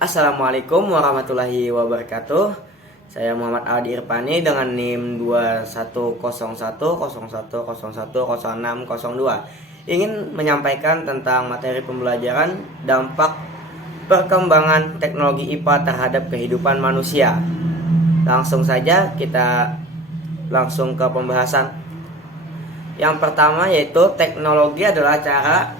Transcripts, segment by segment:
Assalamualaikum warahmatullahi wabarakatuh. Saya Muhammad Aldi Irfani dengan NIM 210101010602. Ingin menyampaikan tentang materi pembelajaran dampak perkembangan teknologi IPA terhadap kehidupan manusia. Langsung saja kita langsung ke pembahasan. Yang pertama yaitu teknologi adalah cara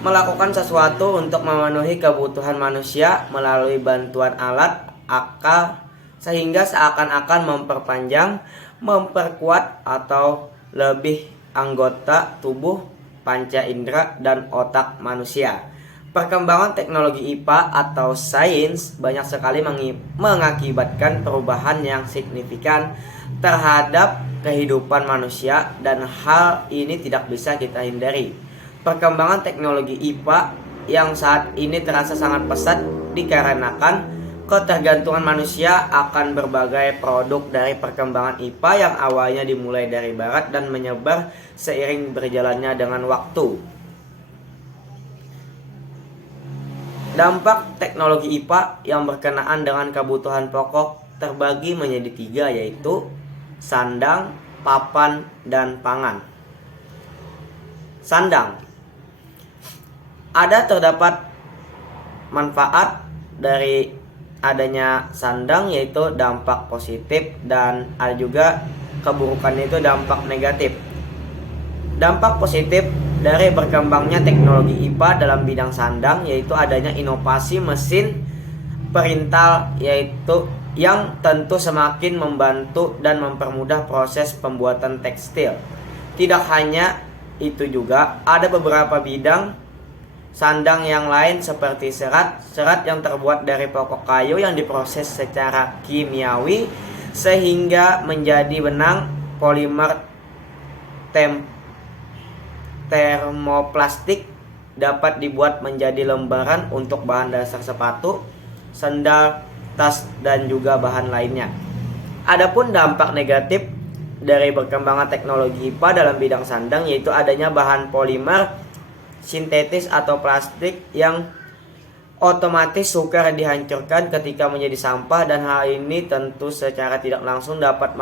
melakukan sesuatu untuk memenuhi kebutuhan manusia melalui bantuan alat, akal, sehingga seakan-akan memperpanjang, memperkuat atau lebih anggota tubuh, panca indera, dan otak manusia. Perkembangan teknologi IPA atau sains banyak sekali mengakibatkan perubahan yang signifikan terhadap kehidupan manusia, dan hal ini tidak bisa kita hindari. Perkembangan teknologi IPA yang saat ini terasa sangat pesat dikarenakan ketergantungan manusia akan berbagai produk dari perkembangan IPA yang awalnya dimulai dari barat dan menyebar seiring berjalannya dengan waktu. Dampak teknologi IPA yang berkenaan dengan kebutuhan pokok terbagi menjadi 3, yaitu sandang, papan, dan pangan. Sandang. Terdapat manfaat dari adanya sandang, yaitu dampak positif, dan ada juga keburukannya, itu dampak negatif. Dampak positif dari berkembangnya teknologi IPA dalam bidang sandang yaitu adanya inovasi mesin perintal, yaitu yang tentu semakin membantu dan mempermudah proses pembuatan tekstil. Tidak hanya itu, juga ada beberapa bidang sandang yang lain seperti serat yang terbuat dari pokok kayu yang diproses secara kimiawi sehingga menjadi benang, polimer termoplastik dapat dibuat menjadi lembaran untuk bahan dasar sepatu, sandal, tas, dan juga bahan lainnya. Adapun dampak negatif dari berkembangan teknologi IPA dalam bidang sandang yaitu adanya bahan polimer sintetis atau plastik yang otomatis sukar dihancurkan ketika menjadi sampah, dan hal ini tentu secara tidak langsung dapat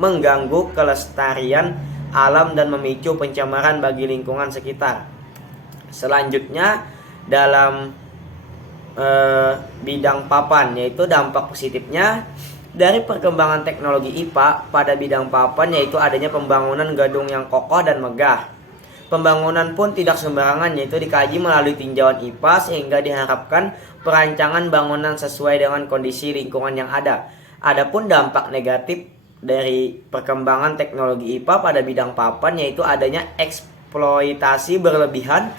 mengganggu kelestarian alam dan memicu pencemaran bagi lingkungan sekitar. Selanjutnya dalam bidang papan, yaitu dampak positifnya dari perkembangan teknologi IPA pada bidang papan yaitu adanya pembangunan gedung yang kokoh dan megah. Pembangunan pun tidak sembarangan, yaitu dikaji melalui tinjauan IPA sehingga diharapkan perancangan bangunan sesuai dengan kondisi lingkungan yang ada. Adapun dampak negatif dari perkembangan teknologi IPA pada bidang papan yaitu adanya eksploitasi berlebihan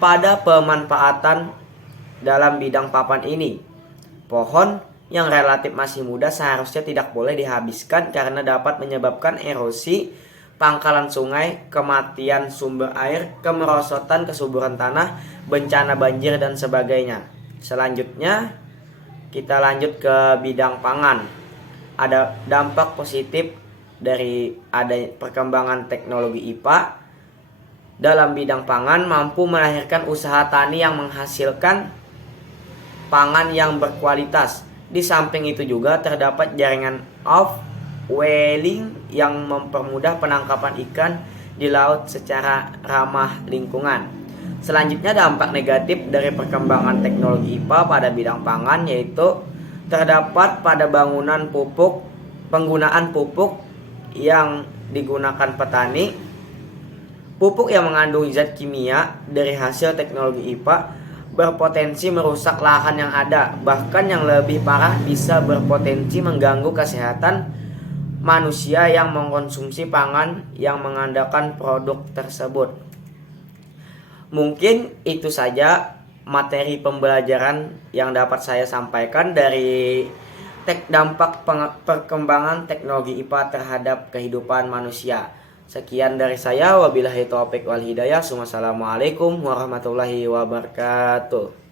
pada pemanfaatan dalam bidang papan ini. Pohon yang relatif masih muda seharusnya tidak boleh dihabiskan karena dapat menyebabkan erosi pangkalan sungai, kematian sumber air, kemerosotan kesuburan tanah, bencana banjir, dan sebagainya. Selanjutnya kita lanjut ke bidang pangan. Ada dampak positif dari adanya perkembangan teknologi IPA dalam bidang pangan mampu melahirkan usaha tani yang menghasilkan pangan yang berkualitas. Di samping itu juga terdapat jaringan whaling yang mempermudah penangkapan ikan di laut secara ramah lingkungan. Selanjutnya dampak negatif dari perkembangan teknologi IPA pada bidang pangan yaitu terdapat pada penggunaan pupuk yang digunakan petani. Pupuk yang mengandung zat kimia dari hasil teknologi IPA berpotensi merusak lahan yang ada, bahkan yang lebih parah bisa berpotensi mengganggu kesehatan manusia yang mengkonsumsi pangan yang mengandalkan produk tersebut. Mungkin itu saja materi pembelajaran yang dapat saya sampaikan dari dampak perkembangan teknologi IPA terhadap kehidupan manusia. Sekian dari saya, wabillahi taufiq wal hidayah. Wassalamualaikum warahmatullahi wabarakatuh.